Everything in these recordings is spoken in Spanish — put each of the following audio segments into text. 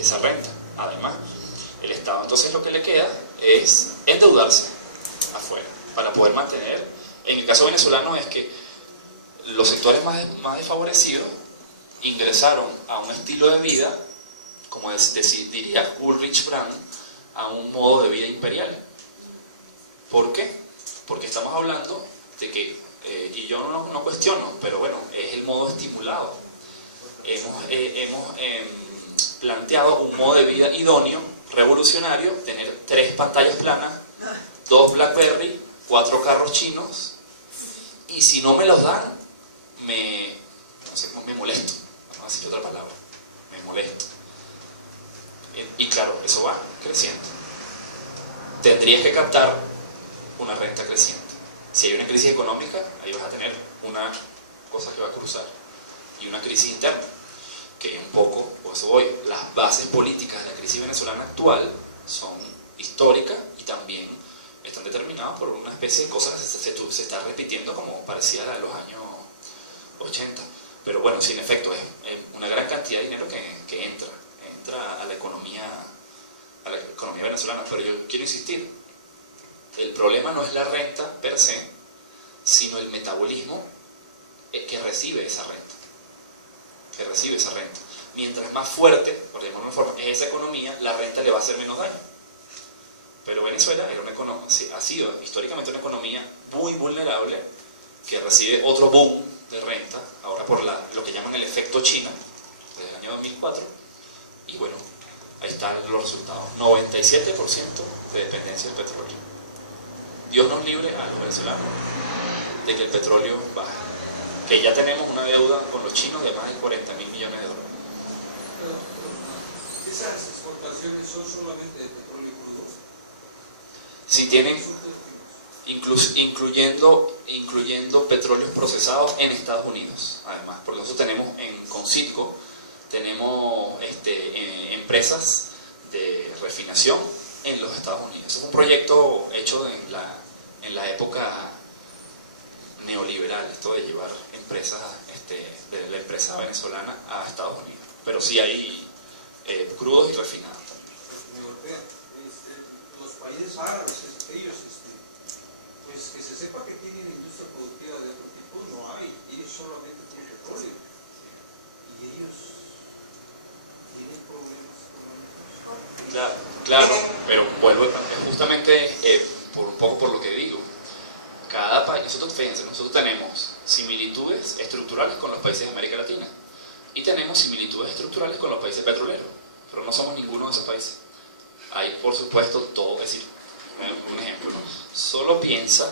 esa renta. Además, el Estado entonces lo que le queda es endeudarse afuera para poder mantener. En el caso venezolano es que los sectores más desfavorecidos ingresaron a un estilo de vida, como diría Ulrich Brand, a un modo de vida imperial. ¿Por qué? Porque estamos hablando de que, y yo no cuestiono, pero bueno, es el modo estimulado. Hemos planteado un modo de vida idóneo, revolucionario, tener 3 pantallas planas, 2 BlackBerry, 4 carros chinos, y si no me los dan, no sé cómo me molesto, vamos a decir otra palabra, me molesto. Y claro, eso va creciendo. Tendrías que captar una renta creciente. Si hay una crisis económica, ahí vas a tener una cosa que va a cruzar, y una crisis interna, que un poco, por eso voy, las bases políticas de la crisis venezolana actual son históricas y también están determinadas por una especie de cosas que se está repitiendo como parecía la de los años 80. Pero bueno, sí, en efecto, es una gran cantidad de dinero que entra a la economía venezolana. Pero yo quiero insistir, el problema no es la renta per se, sino el metabolismo que recibe esa renta. Mientras más fuerte, por llamarlo de una forma, es esa economía, la renta le va a hacer menos daño. Pero Venezuela ha sido históricamente una economía muy vulnerable, que recibe otro boom de renta, ahora por lo que llaman el efecto China, desde el año 2004, y bueno, ahí están los resultados. 97% de dependencia del petróleo. Dios nos libre a los venezolanos de que el petróleo baje, que ya tenemos una deuda con los chinos de más de 40.000 millones de dólares. Pero esas exportaciones son solamente de petróleo crudo. Si tienen, incluyendo petróleos procesados en Estados Unidos, además, porque nosotros tenemos con Citgo, tenemos empresas de refinación en los Estados Unidos. Eso es un proyecto hecho en la época neoliberal, esto de llevar empresas de la empresa venezolana a Estados Unidos. Pero sí hay crudos y refinados. Los países árabes, ellos, pues que se sepa que tienen industria productiva de otro tipo, no hay, ellos solamente por petróleo. Y ellos tienen problemas económicos. Claro, pero vuelvo justamente un poco por lo que digo. Cada país, nosotros tenemos similitudes estructurales con los países de América Latina y tenemos similitudes estructurales con los países petroleros, pero no somos ninguno de esos países. Hay, por supuesto, todo, es decir, un ejemplo, ¿no? Solo piensa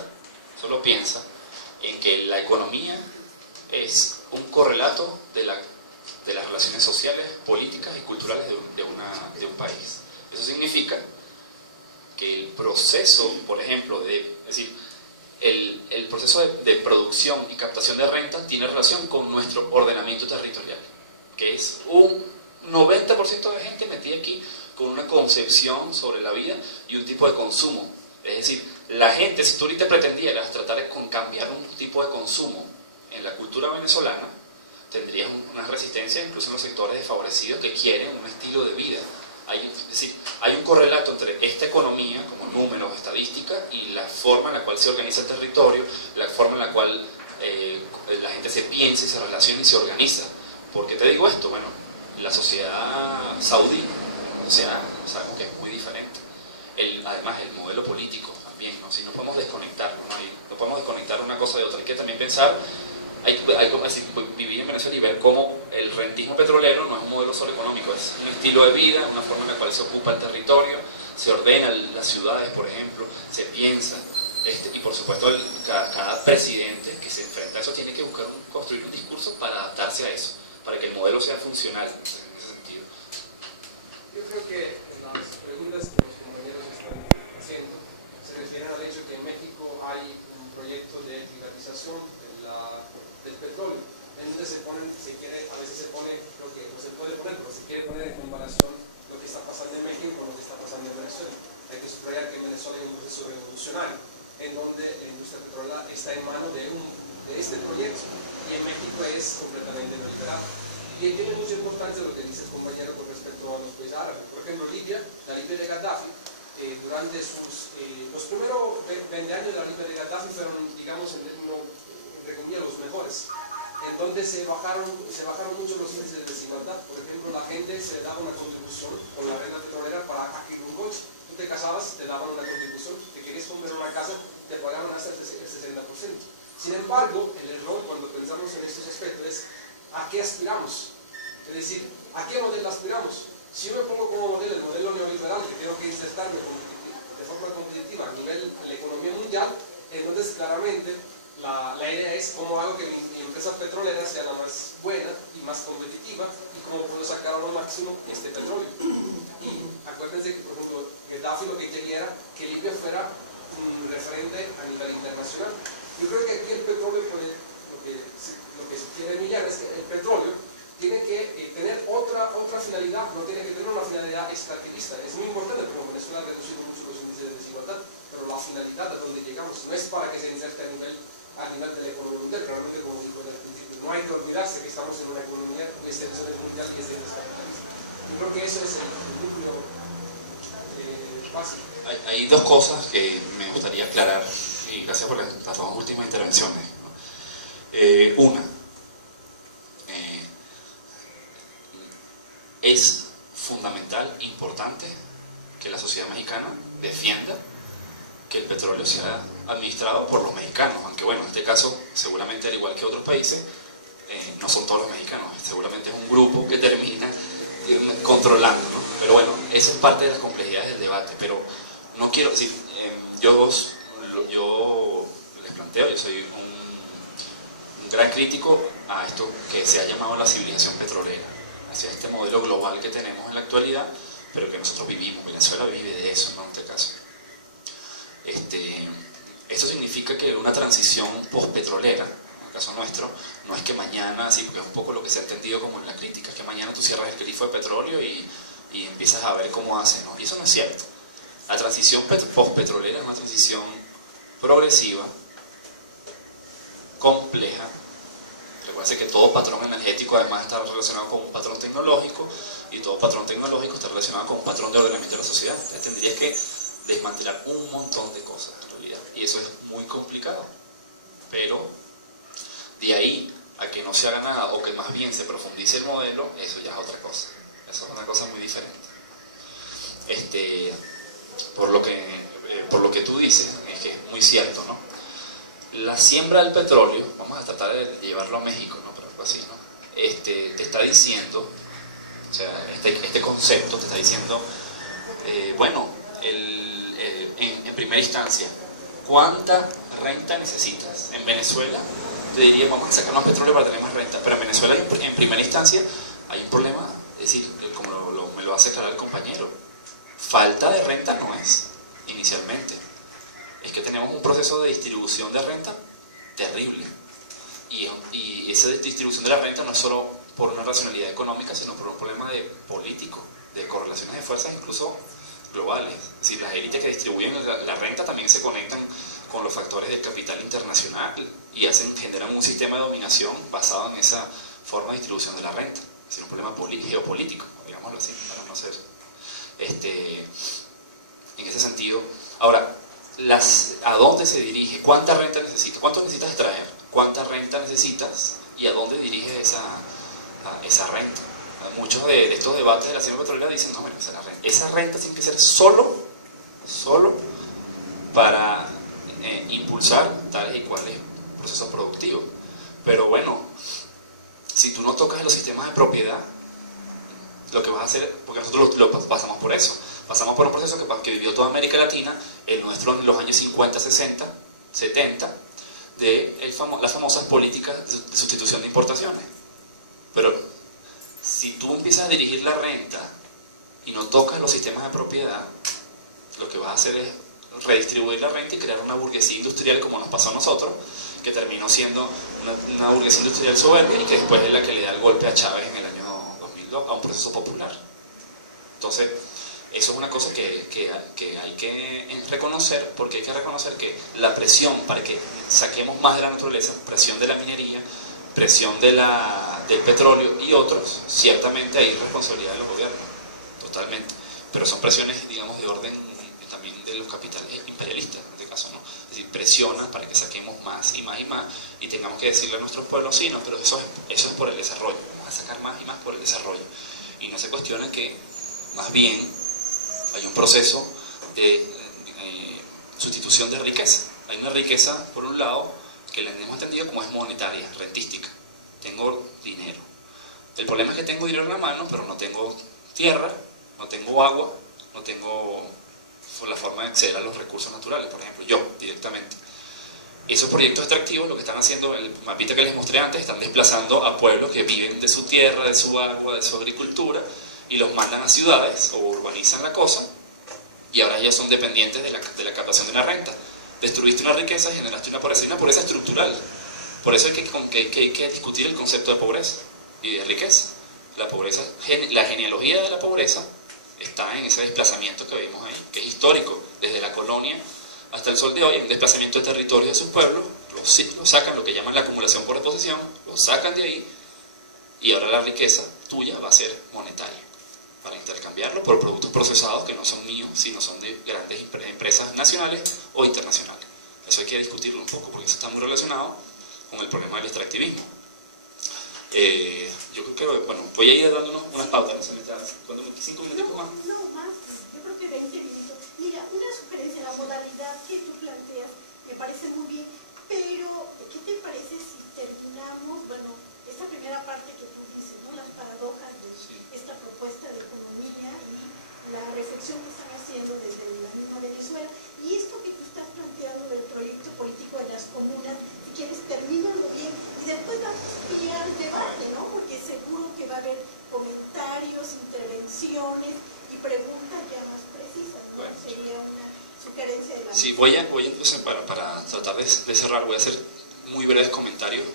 en que la economía es un correlato de las relaciones sociales, políticas y culturales de un país. Eso significa que el proceso, por ejemplo, el proceso de producción y captación de renta tiene relación con nuestro ordenamiento territorial, que es un 90% de gente metida aquí con una concepción sobre la vida y un tipo de consumo. Es decir, la gente, si tú ahorita pretendieras tratar de cambiar un tipo de consumo en la cultura venezolana, tendrías una resistencia incluso en los sectores desfavorecidos que quieren un estilo de vida. Es decir, hay un correlato entre esta economía, como números, estadísticas, y la forma en la cual se organiza el territorio, la forma en la cual la gente se piensa y se relaciona y se organiza. ¿Por qué te digo esto? Bueno, la sociedad saudí, sabemos que es muy diferente. Además, el modelo político también, ¿no? Si no podemos desconectar, no podemos desconectar una cosa de otra. Hay que también pensar, hay como decir, vivir en Venezuela y ver cómo el rentismo petrolero no es un modelo solo económico, es un estilo de vida, una forma en la cual se ocupa el territorio, se ordenan las ciudades, por ejemplo, se piensa, y por supuesto cada presidente que se enfrenta a eso tiene que construir un discurso para adaptarse a eso, para que el modelo sea funcional en ese sentido. Yo creo que las preguntas que los compañeros están haciendo se refieren al hecho que en México hay un proyecto de privatización del petróleo, en donde a veces se pone lo que no se puede poner, pero se quiere poner en comparación lo que está pasando en México con lo que está pasando en Venezuela. Hay que subrayar que en Venezuela hay un proceso revolucionario, en donde la industria petrolera está en manos de este proyecto, y en México es completamente neoliberal. Y tiene mucha importancia lo que dice el compañero con respecto a los países árabe. Por ejemplo, Libia, la Libia de Gaddafi, durante los primeros 20 años de la Libia de Gaddafi fueron, digamos, entre comillas, los mejores, en donde se bajaron mucho los índices de desigualdad. Por ejemplo, la gente se daba una contribución con la renta petrolera para adquirir un coche. Tú te casabas, te daban una contribución, te querías comprar una casa, te pagaban hasta el 60%. Sin embargo, el error cuando pensamos en estos aspectos es ¿a qué aspiramos? Es decir, ¿a qué modelo aspiramos? Si yo me pongo como modelo el modelo neoliberal, que tengo que insertarme de forma competitiva a nivel de la economía mundial, entonces claramente la idea es cómo hago que mi empresa petrolera sea la más buena y más competitiva y cómo puedo sacar a lo máximo este petróleo. Y acuérdense que, por ejemplo, Gaddafi lo que quería era que Libia fuera un referente a nivel internacional. Yo creo que aquí el petróleo, lo que sugiere Millán es que el petróleo tiene que tener otra finalidad, no tiene que tener una finalidad extractivista. Es muy importante, porque Venezuela ha reducido mucho los índices de desigualdad, pero la finalidad a donde llegamos no es para que se inserte a nivel de la economía mundial. Realmente, como dijo en el principio, no hay que olvidarse que estamos en una economía de extensión mundial y extensión capitalista. Yo creo que eso es el núcleo básico. Hay dos cosas que me gustaría aclarar, y gracias por las dos últimas intervenciones, ¿no? Una, es fundamental, importante, que la sociedad mexicana defienda que el petróleo sea administrado por los mexicanos, aunque bueno, en este caso, seguramente al igual que otros países, no son todos los mexicanos, seguramente es un grupo que termina controlando, ¿no? Pero bueno, esa es parte de las complejidades del debate, pero no quiero decir, yo les planteo, yo soy un gran crítico a esto que se ha llamado la civilización petrolera, hacia este modelo global que tenemos en la actualidad, pero que nosotros vivimos. Venezuela vive de eso, ¿no? En este caso. Esto significa que una transición post-petrolera, en el caso nuestro, no es que mañana, así, porque es un poco lo que se ha entendido como en la crítica, que mañana tú cierras el grifo de petróleo y empiezas a ver cómo hace, ¿no? Y eso no es cierto. La transición post-petrolera es una transición progresiva, compleja. Recuerden que todo patrón energético además está relacionado con un patrón tecnológico, y todo patrón tecnológico está relacionado con un patrón de ordenamiento de la sociedad. Entonces tendrías que desmantelar un montón de cosas en realidad, y eso es muy complicado. Pero de ahí a que no se haga nada, o que más bien se profundice el modelo, eso ya es otra cosa. Eso es una cosa muy diferente. Por lo que tú dices, es que es muy cierto, ¿no? La siembra del petróleo, vamos a tratar de llevarlo a México, ¿no? Pero algo así, ¿no? Te está diciendo, o sea, este concepto te está diciendo, bueno, en primera instancia, ¿cuánta renta necesitas? En Venezuela te diría, vamos a sacar más petróleo para tener más renta, pero en Venezuela en primera instancia hay un problema, es decir, como me lo hace aclarar el compañero, falta de renta no es, inicialmente. Es que tenemos un proceso de distribución de renta terrible. Y esa distribución de la renta no es solo por una racionalidad económica, sino por un problema político, de correlaciones de fuerzas incluso globales. Es decir, las élites que distribuyen la renta también se conectan con los factores del capital internacional y generan un sistema de dominación basado en esa forma de distribución de la renta. Es decir, un problema geopolítico, digámoslo así, para no ser en ese sentido. Ahora, ¿a dónde se dirige? ¿Cuánta renta necesitas? ¿Cuánto necesitas extraer? ¿Cuánta renta necesitas? ¿Y a dónde dirige esa renta? Muchos de estos debates de la siembra petrolera dicen, no, bueno, esa renta tiene que ser solo para impulsar tales y cuales procesos productivos. Pero bueno, si tú no tocas los sistemas de propiedad, lo que vas a hacer, porque nosotros lo pasamos por eso, pasamos por un proceso que vivió toda América Latina, el nuestro en los años 50, 60, 70, de las famosas políticas de sustitución de importaciones. Pero si tú empiezas a dirigir la renta y no tocas los sistemas de propiedad, lo que vas a hacer es redistribuir la renta y crear una burguesía industrial, como nos pasó a nosotros, que terminó siendo una burguesía industrial soberbia y que después es la que le da el golpe a Chávez en el año 2002 a un proceso popular. Entonces, eso es una cosa que hay que reconocer, porque hay que reconocer que la presión para que saquemos más de la naturaleza, presión de la minería, presión del petróleo y otros, ciertamente hay responsabilidad de los gobiernos. totalmente, pero son presiones, digamos, de orden también de los capitales imperialistas, en este caso, ¿no? Es decir, presionan para que saquemos más y más y más, y tengamos que decirle a nuestros pueblos, sí, no, pero eso es por el desarrollo, vamos a sacar más y más por el desarrollo, y no se cuestiona que, más bien, hay un proceso de sustitución de riqueza. Hay una riqueza, por un lado, que la hemos entendido como es monetaria, rentística. Tengo dinero. El problema es que tengo dinero en la mano, pero no tengo tierra, no tengo agua, no tengo la forma de acceder a los recursos naturales, por ejemplo, yo, directamente. Esos proyectos extractivos, lo que están haciendo, el mapita que les mostré antes, están desplazando a pueblos que viven de su tierra, de su agua, de su agricultura, y los mandan a ciudades, o urbanizan la cosa, y ahora ya son dependientes de la captación de la renta. Destruiste una riqueza, generaste una pobreza estructural. Por eso hay que discutir el concepto de pobreza y de riqueza. La pobreza, la genealogía de la pobreza está en ese desplazamiento que vimos ahí, que es histórico, desde la colonia hasta el sol de hoy, un desplazamiento de territorios de sus pueblos, los sacan, lo que llaman la acumulación por reposición, los sacan de ahí, y ahora la riqueza tuya va a ser monetaria, para intercambiarlo por productos procesados que no son míos, sino son de grandes empresas nacionales o internacionales. Eso hay que discutirlo un poco, porque eso está muy relacionado con el problema del extractivismo. Yo creo que, bueno, voy a ir dando unas pautas, no se me está, ¿cuánto? 5 minutos más. No, más, yo creo que 20 minutos. Mira, una sugerencia, la modalidad que tú planteas me parece muy bien, pero ¿qué te parece si terminamos, bueno, esta primera parte que tú dices, ¿no? Las paradojas de esta propuesta de economía y la reflexión que están haciendo desde la misma Venezuela, y esto que tú estás planteando del proyecto político de las comunas, si quieres termínalo bien y después vamos al debate, ¿no? Porque seguro que va a haber comentarios, intervenciones y preguntas ya más precisas, ¿no? Bueno, sería una sugerencia de la... Sí, voy a entonces, para tratar de cerrar, voy a hacer muy breves comentarios,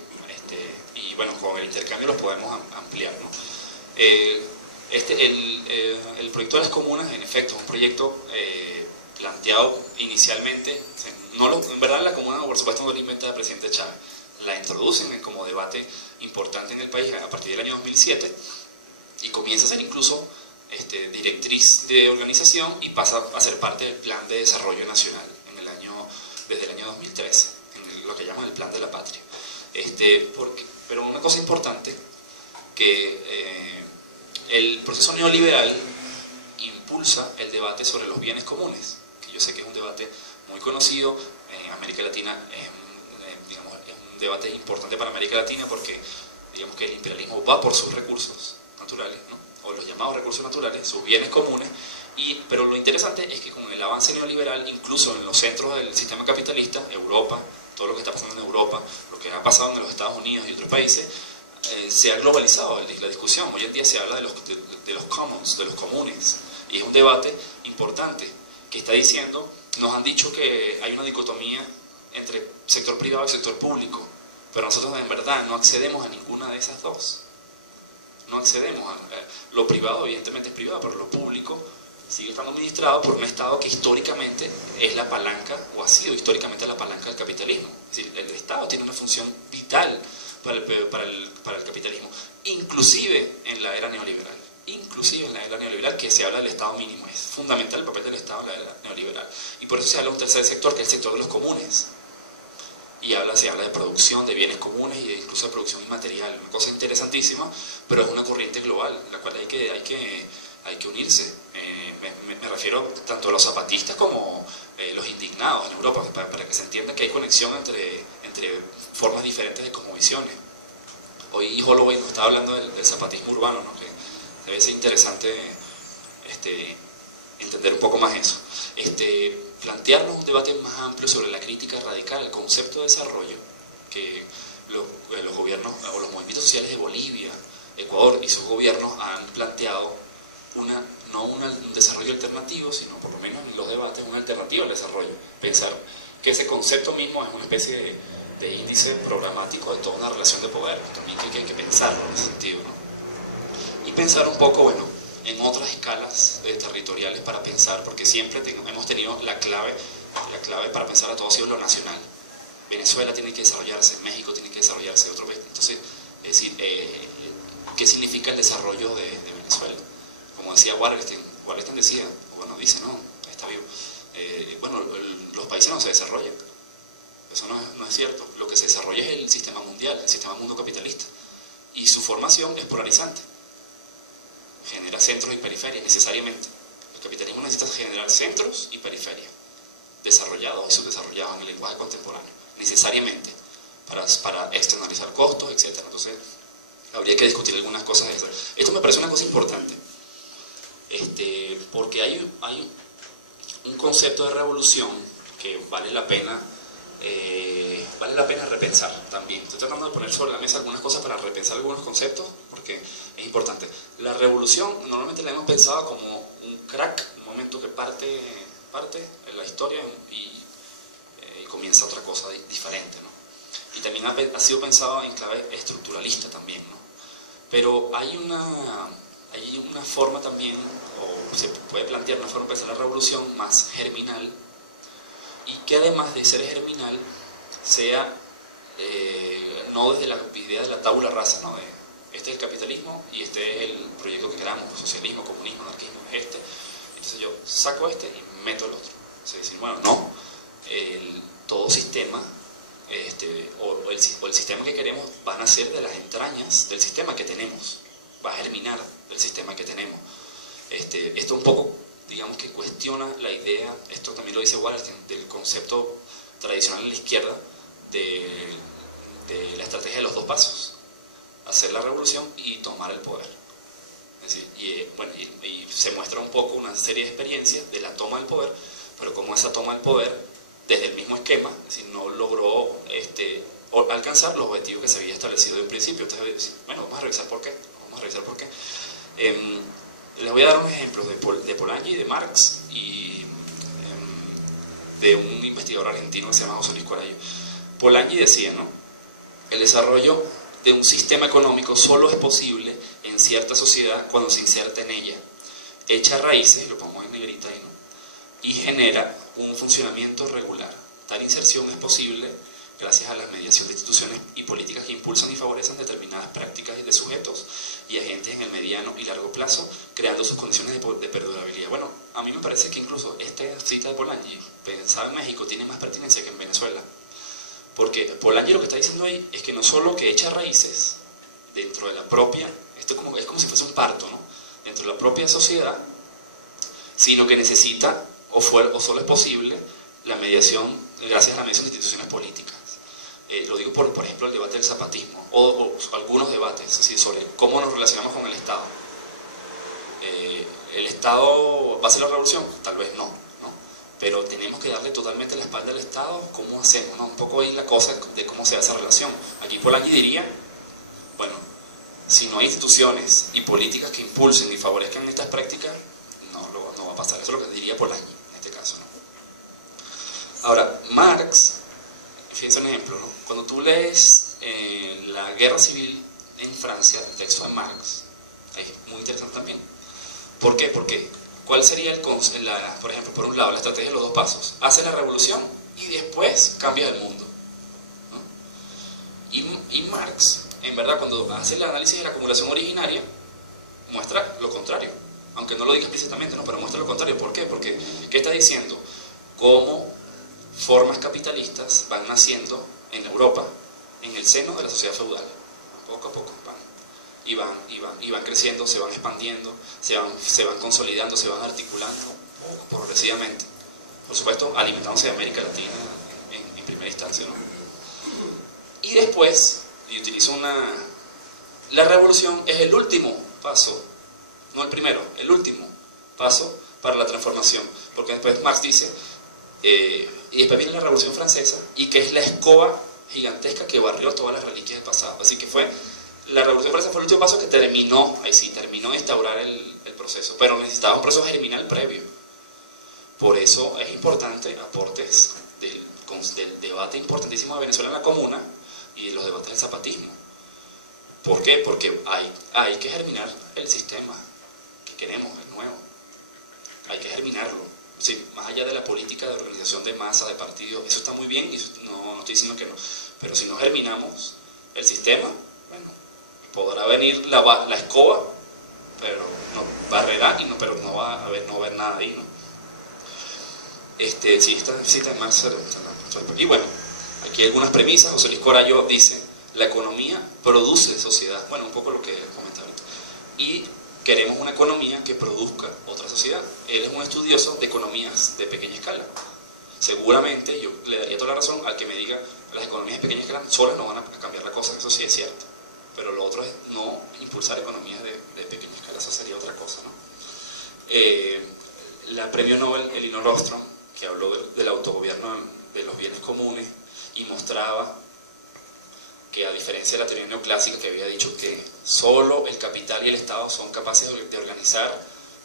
y bueno, con el intercambio los podemos ampliar, ¿no? El proyecto de las comunas, en efecto, es un proyecto planteado inicialmente, en verdad la comuna, por supuesto, no la inventa el presidente Chávez, la introducen como debate importante en el país a partir del año 2007, y comienza a ser incluso directriz de organización y pasa a ser parte del Plan de Desarrollo Nacional desde el año 2013, en lo que llaman el Plan de la Patria. Pero una cosa importante, que el proceso neoliberal impulsa el debate sobre los bienes comunes, que yo sé que es un debate muy conocido en América Latina, es un debate importante para América Latina porque digamos que el imperialismo va por sus recursos naturales, ¿no? O los llamados recursos naturales, sus bienes comunes, pero lo interesante es que con el avance neoliberal, incluso en los centros del sistema capitalista, Europa, todo lo que está pasando en Europa, lo que ha pasado en los Estados Unidos y otros países, se ha globalizado la discusión. Hoy en día se habla de los commons, de los comunes, y es un debate importante que está diciendo, nos han dicho que hay una dicotomía entre sector privado y sector público, pero nosotros en verdad no accedemos a ninguna de esas dos. No accedemos a lo privado, evidentemente es privado, pero lo público sigue estando administrado por un Estado que históricamente es la palanca, o ha sido históricamente la palanca del capitalismo. Es decir, el Estado tiene una función vital para el capitalismo, inclusive en la era neoliberal. Inclusive en la era neoliberal, que se habla del Estado mínimo. Es fundamental el papel del Estado en la era neoliberal. Y por eso se habla de un tercer sector, que es el sector de los comunes. Y se habla de producción, de bienes comunes y incluso de producción inmaterial. Una cosa interesantísima, pero es una corriente global, en la cual hay que unirse. Me refiero tanto a los zapatistas como los indignados en Europa, para que se entienda que hay conexión entre formas diferentes de cosmovisiones. Hoy Holloway nos está hablando del zapatismo urbano, ¿no? Que debe ser interesante entender un poco más eso. Plantearnos un debate más amplio sobre la crítica radical al concepto de desarrollo que los gobiernos o los movimientos sociales de Bolivia, Ecuador y sus gobiernos han planteado no un desarrollo alternativo, sino por lo menos en los debates una alternativa al desarrollo. Pensar que ese concepto mismo es una especie de índice programático de toda una relación de poder, también que hay que pensarlo en ese sentido, ¿no? Y pensar un poco, bueno, en otras escalas territoriales para pensar, porque siempre hemos tenido la clave para pensar a todo ha sido lo nacional. Venezuela tiene que desarrollarse, México tiene que desarrollarse, otro país. Entonces, es decir, ¿qué significa el desarrollo de Venezuela como decía Wallerstein decía, bueno, dice, no, está vivo, bueno, los países no se desarrollan. Eso no es cierto. Lo que se desarrolla es el sistema mundial, el sistema mundo capitalista. Y su formación es polarizante. Genera centros y periferias, necesariamente. El capitalismo necesita generar centros y periferias, desarrollados y subdesarrollados en el lenguaje contemporáneo, necesariamente, para externalizar costos, etc. Entonces, habría que discutir algunas cosas de esas. Esto me parece una cosa importante, porque hay un concepto de revolución que vale la pena repensar también. Estoy tratando de poner sobre la mesa algunas cosas para repensar algunos conceptos, porque es importante. La revolución normalmente la hemos pensado como un crack, un momento que parte en la historia y comienza otra cosa diferente, ¿no? Y también ha sido pensado en clave estructuralista también, ¿no? Pero hay una forma también, o se puede plantear una forma de pensar la revolución más germinal, y que además de ser germinal sea no desde la idea de la tabula rasa, ¿no? Este es el capitalismo y este es el proyecto que queramos, socialismo, comunismo, anarquismo, es este. Entonces yo saco este y meto el otro. O sea, decir, bueno, no, todo sistema o el sistema que queremos va a nacer de las entrañas del sistema que tenemos, va a germinar del sistema que tenemos. Esto un poco, digamos, que cuestiona la idea, esto también lo dice Wallerstein, del concepto tradicional de la izquierda de la estrategia de los dos pasos: hacer la revolución y tomar el poder. Es decir, y se muestra un poco una serie de experiencias de la toma del poder, pero como esa toma del poder, desde el mismo esquema, es decir, no logró alcanzar los objetivos que se había establecido en principio. Entonces, bueno, vamos a revisar por qué. Les voy a dar un ejemplo de Polanyi, de Marx y de un investigador argentino que se llama José Luis Corallo. Polanyi decía, ¿no?, el desarrollo de un sistema económico solo es posible en cierta sociedad cuando se inserta en ella, echa raíces, lo pongo en negrita ahí, ¿no?, y genera un funcionamiento regular. Tal inserción es posible gracias a la mediación de instituciones y políticas que impulsan y favorecen determinadas prácticas de sujetos y agentes en el mediano y largo plazo, creando sus condiciones de perdurabilidad. Bueno, a mí me parece que incluso esta cita de Polanyi, pensada en México, tiene más pertinencia que en Venezuela. Porque Polanyi lo que está diciendo ahí es que no solo que echa raíces dentro de la propia, esto es como si fuese un parto, ¿no?, dentro de la propia sociedad, sino que necesita, o solo es posible, la mediación, gracias a la mediación de instituciones políticas. Lo digo por ejemplo, el debate del zapatismo, o algunos debates, es decir, sobre cómo nos relacionamos con el Estado. ¿El Estado va a hacer la revolución? Tal vez no, pero tenemos que darle totalmente la espalda al Estado. ¿Cómo hacemos, no? Un poco ahí la cosa de cómo se da esa relación. Aquí Polanyi diría, bueno, si no hay instituciones y políticas que impulsen y favorezcan estas prácticas, no va a pasar. Eso es lo que diría Polanyi en este caso, ¿no? Ahora, Marx, fíjense un ejemplo, ¿no? Cuando tú lees la guerra civil en Francia, el texto de Marx, es muy interesante también. ¿Por qué? Porque ¿cuál sería por ejemplo, por un lado, la estrategia de los dos pasos? Hace la revolución y después cambia el mundo, ¿no? Y Marx, en verdad, cuando hace el análisis de la acumulación originaria, muestra lo contrario. Aunque no lo diga explícitamente, no, pero muestra lo contrario. ¿Por qué? Porque, ¿qué está diciendo? Cómo formas capitalistas van naciendo en Europa, en el seno de la sociedad feudal. Poco a poco van creciendo, se van expandiendo, se van consolidando, se van articulando progresivamente. Por supuesto, alimentándose de América Latina en primera instancia, ¿no? Y después, y utilizo la revolución es el último paso, no el primero, el último paso para la transformación. Porque después Marx dice, y después viene la Revolución Francesa, y que es la escoba gigantesca que barrió todas las reliquias del pasado. Así que la Revolución Francesa fue el último paso que terminó de instaurar el proceso, pero necesitaba un proceso germinal previo. Por eso es importante aportes del debate importantísimo de Venezuela en la Comuna y de los debates del zapatismo. ¿Por qué? Porque hay que germinar el sistema que queremos, el nuevo. Hay que germinarlo. Sí, más allá de la política de organización de masa, de partidos, eso está muy bien, y no estoy diciendo que no, pero si no germinamos el sistema, bueno, podrá venir la escoba, pero no, barrerá, pero no va a haber nada ahí, ¿no? Sí, esta cita de Marx. Y bueno, aquí hay algunas premisas. José Luis Corallo dice: la economía produce sociedad. Bueno, un poco lo que comentaba ahorita. Y queremos una economía que produzca otra sociedad. Él es un estudioso de economías de pequeña escala. Seguramente yo le daría toda la razón al que me diga: las economías de pequeña escala solas no van a cambiar la cosa. Eso sí es cierto. Pero lo otro es no impulsar economías de pequeña escala. Eso sería otra cosa, ¿no? La premio Nobel Elinor Ostrom, que habló del autogobierno de los bienes comunes y mostraba que, a diferencia de la teoría neoclásica, que había dicho que solo el capital y el Estado son capaces de organizar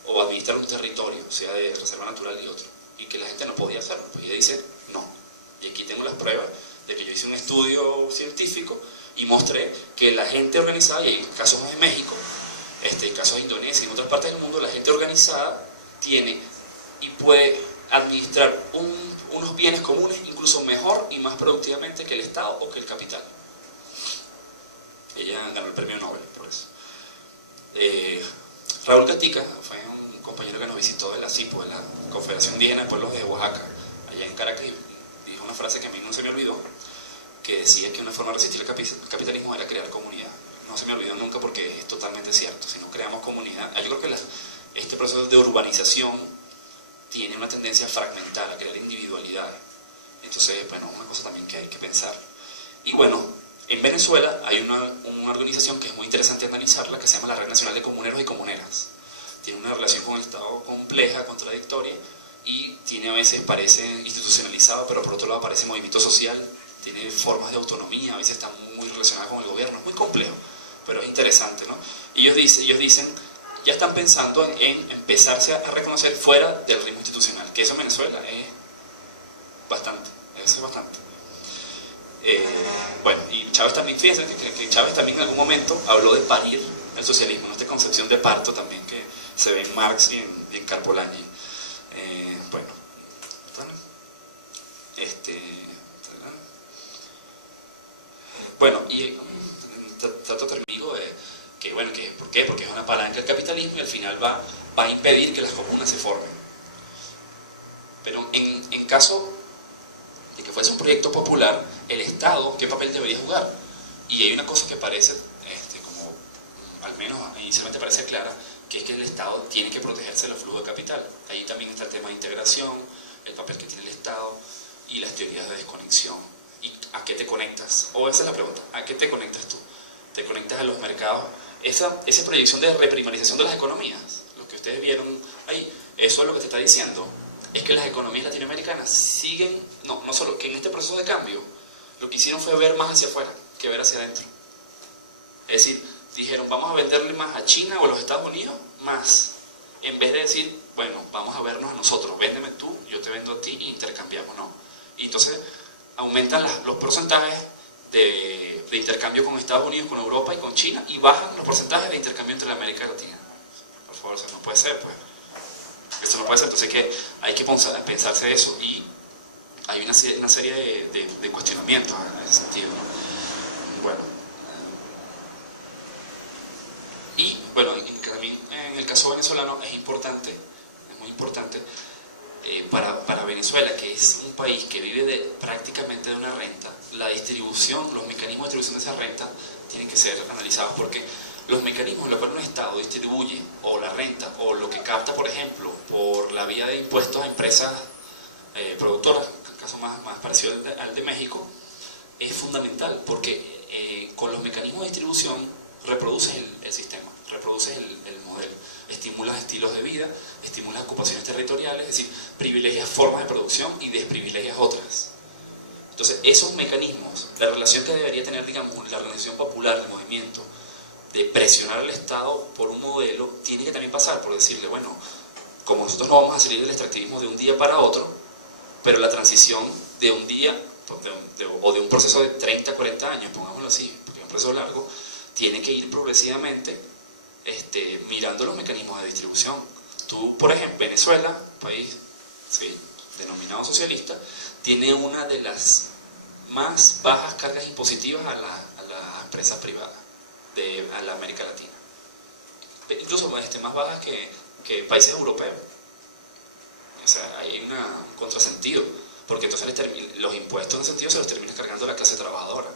o administrar un territorio, sea de reserva natural y otro, y que la gente no podía hacerlo, pues ella dice no. Y aquí tengo las pruebas de que yo hice un estudio científico y mostré que la gente organizada, y hay casos en México, casos de Indonesia y en otras partes del mundo, la gente organizada tiene y puede administrar unos bienes comunes incluso mejor y más productivamente que el Estado o que el capital. Ella ganó el premio Nobel por eso. Raúl Gatica fue un compañero que nos visitó de la CIPO, de la Confederación Indígena de Pueblos de Oaxaca, allá en Caracas, y dijo una frase que a mí no se me olvidó, que decía que una forma de resistir el capitalismo era crear comunidad. No se me olvidó nunca, porque es totalmente cierto. Si no creamos comunidad, yo creo que este proceso de urbanización tiene una tendencia a fragmentar, a crear individualidades. Entonces, bueno, una cosa también que hay que pensar. Y bueno, en Venezuela hay una organización que es muy interesante analizarla, que se llama la Red Nacional de Comuneros y Comuneras. Tiene una relación con el Estado compleja, contradictoria, y a veces parece institucionalizado, pero por otro lado parece movimiento social, tiene formas de autonomía, a veces está muy relacionada con el gobierno, es muy complejo, pero es interesante, ¿no? Ellos dicen, ya están pensando en empezarse a reconocer fuera del ritmo institucional, que eso en Venezuela es bastante, eso es bastante. Bueno, y Chávez también, fíjense que Chávez también en algún momento habló de parir el socialismo, ¿no? Esta concepción de parto también que se ve en Marx y en Carpolanyi. Bueno, y trato termino que bueno, ¿por qué? Porque es una palanca del capitalismo y al final va a impedir que las comunas se formen. Pero en caso de que fuese un proyecto popular, el Estado, ¿qué papel debería jugar? Y hay una cosa que parece, como al menos inicialmente parece clara, que es que el Estado tiene que protegerse de los flujos de capital. Ahí también está el tema de integración, el papel que tiene el Estado y las teorías de desconexión. ¿Y a qué te conectas? O esa es la pregunta, ¿a qué te conectas tú? ¿Te conectas a los mercados? Esa proyección de reprimarización de las economías, lo que ustedes vieron ahí, eso es lo que te está diciendo, es que las economías latinoamericanas siguen, no solo que en este proceso de cambio, lo que hicieron fue ver más hacia afuera que ver hacia adentro. Es decir, dijeron, vamos a venderle más a China o a los Estados Unidos, más, en vez de decir, bueno, vamos a vernos a nosotros, véndeme tú, yo te vendo a ti y intercambiamos, ¿no? Y entonces aumentan los porcentajes de intercambio con Estados Unidos, con Europa y con China, y bajan los porcentajes de intercambio entre la América Latina. Por favor, eso no puede ser, pues. Eso no puede ser, entonces hay que pensarse eso, y hay una serie de cuestionamientos en ese sentido, ¿no? Bueno. Y, bueno, también en el caso venezolano es muy importante, para Venezuela, que es un país que vive prácticamente de una renta, la distribución, los mecanismos de distribución de esa renta tienen que ser analizados, porque los mecanismos en los cuales un Estado distribuye o la renta o lo que capta, por ejemplo, por la vía de impuestos a empresas productoras, el caso más parecido al de México, es fundamental, porque con los mecanismos de distribución reproduces el sistema, reproduces el modelo, estimulas estilos de vida, estimulas ocupaciones territoriales, es decir, privilegias formas de producción y desprivilegias otras. Entonces, esos mecanismos, la relación que debería tener, digamos, la organización popular, el movimiento, de presionar al Estado por un modelo, tiene que también pasar por decirle, bueno, como nosotros no vamos a salir del extractivismo de un día para otro, pero la transición de un día, o de un proceso de 30, 40 años, pongámoslo así, porque es un proceso largo, tiene que ir progresivamente mirando los mecanismos de distribución. Tú, por ejemplo, Venezuela, país denominado socialista, tiene una de las más bajas cargas impositivas a las empresas privadas a la América Latina. incluso más bajas que países europeos. O sea, hay un contrasentido, porque entonces los impuestos en ese sentido se los termina cargando la clase trabajadora.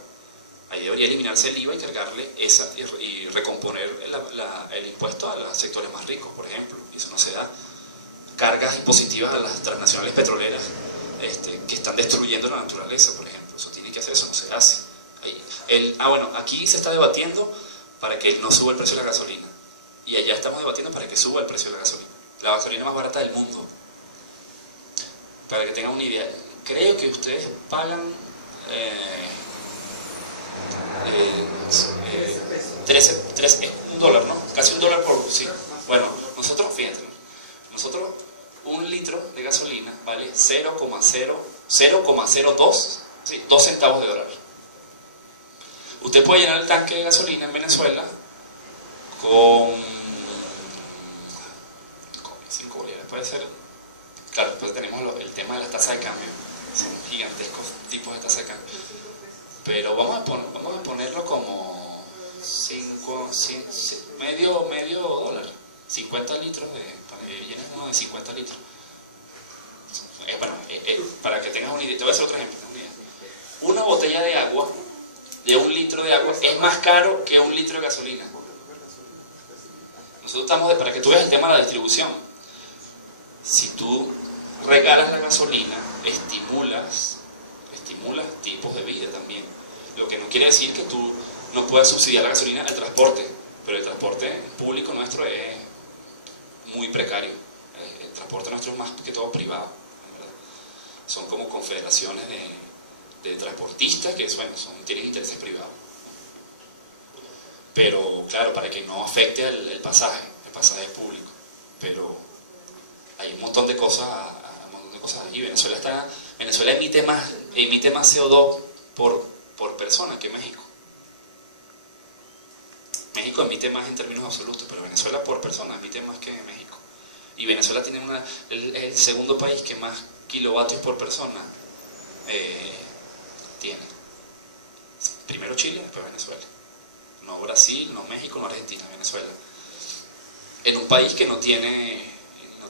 Ahí debería eliminarse el IVA y cargarle y recomponer el impuesto a los sectores más ricos, por ejemplo, y eso no se da. Cargas impositivas a las transnacionales petroleras que están destruyendo la naturaleza, por ejemplo, eso tiene que hacer, eso no se hace. Bueno, aquí se está debatiendo para que no suba el precio de la gasolina, y allá estamos debatiendo para que suba el precio de la gasolina más barata del mundo. Para que tengan una idea, creo que ustedes pagan 13, es $1, ¿no? Casi $1 por... Sí. Bueno, nosotros, fíjense, un litro de gasolina vale 0,02, ¿sí? 2 centavos de dólar. Usted puede llenar el tanque de gasolina en Venezuela con 5 bolívares, puede ser. Claro, después tenemos el tema de las tasas de cambio, son gigantescos tipos de tasas de cambio. Pero vamos a ponerlo como medio dólar, 50 litros para que llenes uno de 50 litros. Para que tengas una idea, te voy a hacer otro ejemplo. Una botella de agua, de 1 litro de agua, es más caro que 1 litro de gasolina. Nosotros estamos, para que tú veas el tema de la distribución, si tú regalas la gasolina, estimulas tipos de vida también. Lo que no quiere decir que tú no puedas subsidiar la gasolina al transporte, pero el transporte público nuestro es muy precario. El transporte nuestro es más que todo privado, ¿verdad? Son como confederaciones de transportistas que tienen intereses privados. Pero claro, para que no afecte el pasaje público. Pero hay un montón de cosas allí. Venezuela emite más CO2 por persona que México. México emite más en términos absolutos, pero Venezuela por persona emite más que México. Y Venezuela tiene el segundo país que más kilovatios por persona tiene. Primero Chile, después Venezuela. No Brasil, no México, no Argentina, Venezuela. En un país que no tiene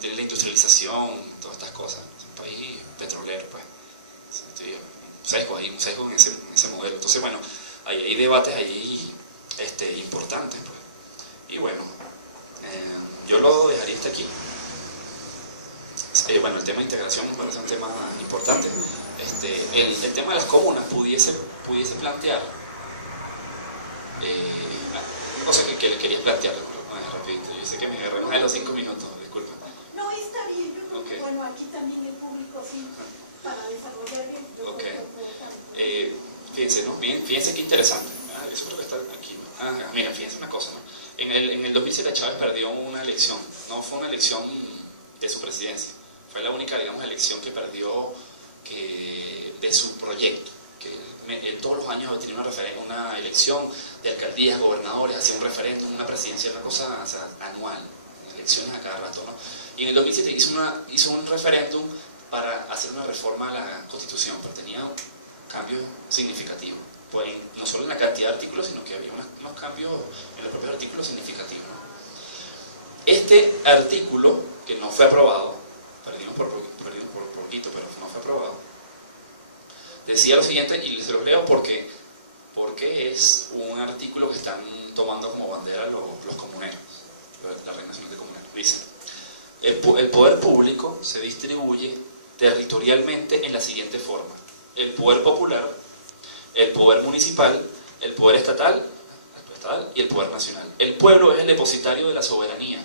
la industrialización, todas estas cosas. Es un país petrolero, pues. Hay un sesgo en ese modelo. Entonces, bueno, hay debates ahí importantes, pues. Y bueno, yo lo dejaría hasta aquí. Bueno, el tema de integración me parece un tema importante. El tema de las comunas pudiese plantear una cosa que le quería plantear rapidito. Yo sé que me agarré más de los 5 minutos, disculpa. No, está bien, yo creo Okay. que bueno, aquí también el público sí, para desarrollar bien. Okay. Fíjense, ¿no? Fíjense qué interesante. Eso creo que está aquí. Mira, fíjense una cosa, ¿no? En el 2007 Chávez perdió una elección. No fue una elección de su presidencia. Fue la única, digamos, elección que perdió de su proyecto. Todos los años tenía una elección de alcaldías, gobernadores, hacía un referéndum, una presidencia, una cosa, o sea, anual, elecciones a cada rato, ¿no? Y en el 2007 hizo un referéndum para hacer una reforma a la Constitución, pero tenía un cambio significativo, pues, no solo en la cantidad de artículos, sino que había unos cambios en los propios artículos significativos, ¿no? Este artículo, que no fue aprobado, perdimos por poquito, pero no fue aprobado, decía lo siguiente, y se los leo porque es un artículo que están tomando como bandera los comuneros, la Red Nacional de Comuneros. Dice: el poder público se distribuye territorialmente en la siguiente forma: el poder popular, el poder municipal, el poder estatal y el poder nacional. El pueblo es el depositario de la soberanía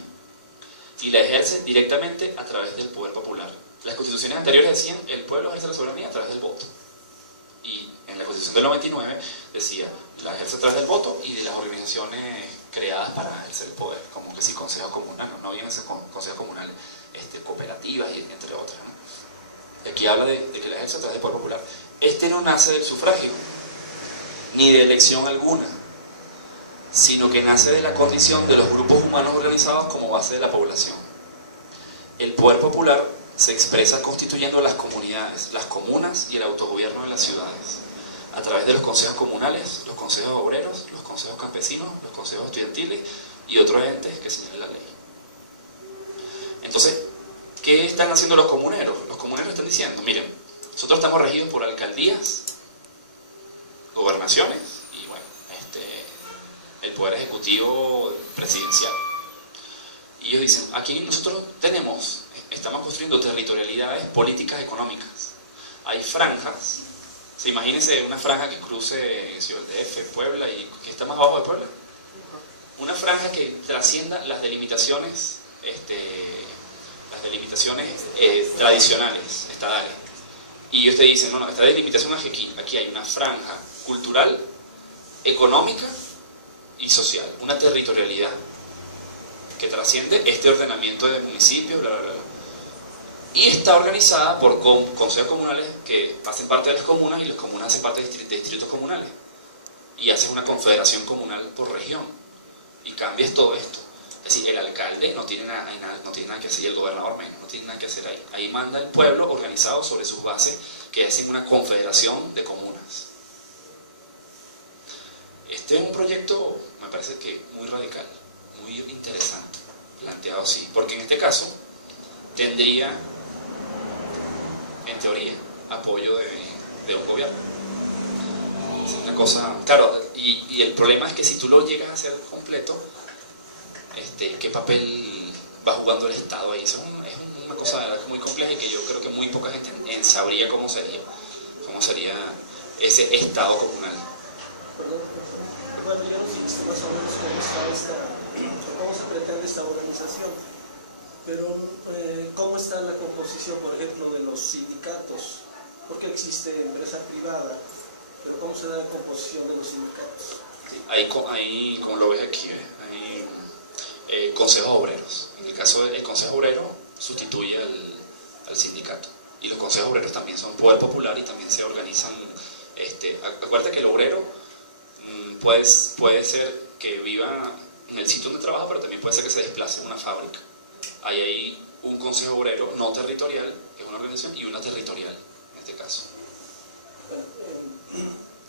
y la ejerce directamente a través del poder popular. Las constituciones anteriores decían: el pueblo ejerce la soberanía a través del voto. Y en la Constitución del 99 decía: la ejerce a través del voto y de las organizaciones creadas para ejercer el poder, como que sí, consejos comunales, no habían consejos comunales, cooperativas, y entre otras, ¿no? Aquí habla de que la ejerce a través del poder popular. No nace del sufragio, ni de elección alguna, sino que nace de la condición de los grupos humanos organizados como base de la población. El poder popular se expresa constituyendo las comunidades, las comunas y el autogobierno de las ciudades, a través de los consejos comunales, los consejos obreros, los consejos campesinos, los consejos estudiantiles y otros entes que señale la ley. Entonces, ¿qué están haciendo los comuneros? Los comuneros están diciendo, miren, nosotros estamos regidos por alcaldías, gobernaciones y bueno, el poder ejecutivo presidencial. Y ellos dicen, aquí nosotros estamos construyendo territorialidades políticas económicas. Hay franjas, imagínense una franja que cruce Ciudad DF, Puebla y que está más abajo de Puebla. Una franja que trascienda las delimitaciones, tradicionales, estadales. Y ellos te dicen, no, esta delimitación es que aquí hay una franja cultural, económica y social, una territorialidad que trasciende este ordenamiento de municipios, bla, bla, bla. Y está organizada por consejos comunales que hacen parte de las comunas y las comunas hacen parte de distritos comunales. Y hacen una confederación comunal por región. Y cambias todo esto. Es decir, el alcalde no tiene nada que hacer y el gobernador menos, no tiene nada que hacer ahí. Ahí manda el pueblo organizado sobre sus bases que hacen una confederación de comunas. Este es un proyecto, me parece que muy radical, muy interesante, planteado así, porque en este caso tendría, en teoría, apoyo de un gobierno. Es una cosa, claro, y el problema es que si tú lo llegas a hacer completo, ¿qué papel va jugando el Estado ahí? Eso es una cosa muy compleja y que yo creo que muy poca gente sabría cómo sería ese Estado comunal. Perdón, bueno, ya nos dijiste más o menos cómo se pretende esta organización, pero ¿cómo está la composición, por ejemplo, de los sindicatos? Porque existe empresa privada, pero ¿cómo se da la composición de los sindicatos? Ahí como lo ves aquí, hay consejos obreros. En el caso del consejo obrero sustituye al sindicato. Y los consejos obreros también son poder popular y también se organizan. Acuérdate que el obrero puede ser que viva en el sitio donde trabaja, pero también puede ser que se desplace a una fábrica. Hay un consejo obrero no territorial, que es una organización, y una territorial, en este caso. Bueno,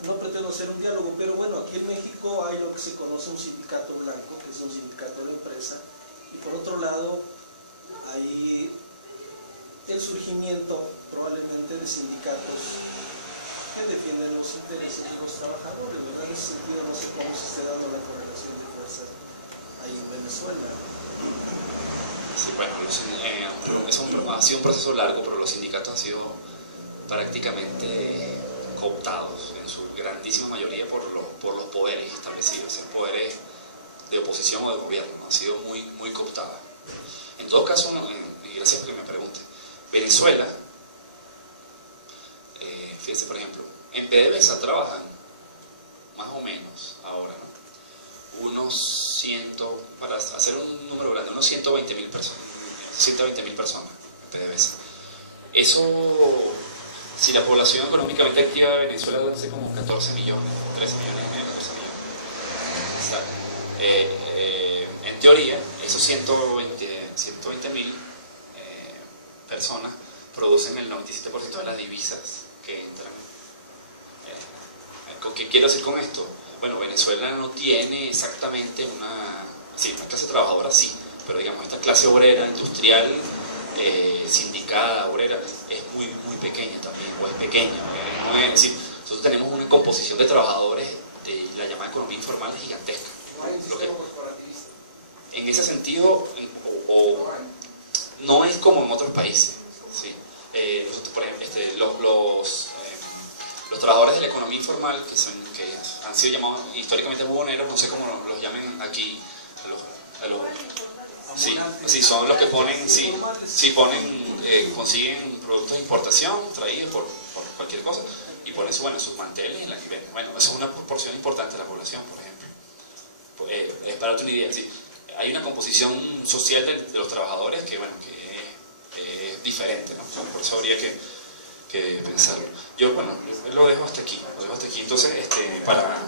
no pretendo hacer un diálogo, pero bueno, aquí en México hay lo que se conoce un sindicato blanco, que es un sindicato de empresa, y por otro lado hay el surgimiento probablemente de sindicatos que defienden los intereses de los trabajadores, ¿verdad? En ese sentido no sé cómo se esté dando la correlación de fuerzas ahí en Venezuela. Sí, bueno, ha sido un proceso largo, pero los sindicatos han sido prácticamente cooptados en su grandísima mayoría por los poderes establecidos, poderes de oposición o de gobierno, ha sido muy cooptada. En todo caso, y gracias por que me pregunte, Venezuela, fíjense por ejemplo, en PDVSA trabajan más o menos ahora, ¿no? Para hacer un número grande, unos 120.000 personas en PDVSA. Eso, si la población económicamente activa de Venezuela hace como 14 millones, 13 millones y medio, 14 millones. En teoría, esos 120.000 personas producen el 97% de las divisas que entran. ¿Qué quiero decir con esto? Bueno, Venezuela no tiene exactamente una clase trabajadora, sí, pero digamos esta clase obrera, industrial, sindicada, obrera, es muy pequeña también, o es pequeña. No es decir, nosotros tenemos una composición de trabajadores de la llamada economía informal gigantesca. No hay un sistema corporativista. En ese sentido, no es como en otros países. ¿Sí? Nosotros, por ejemplo, los trabajadores de la economía informal, que han sido llamados históricamente buhoneros, no sé cómo los llamen aquí, sí, son los que ponen, consiguen productos de importación traídos por cualquier cosa y ponen sus manteles en la que venden. Bueno, esa es una proporción importante de la población, por ejemplo. Es para darte una idea, sí, hay una composición social de los trabajadores que es diferente, ¿no? Por eso habría que pensarlo. Yo, lo dejo hasta aquí. Entonces, para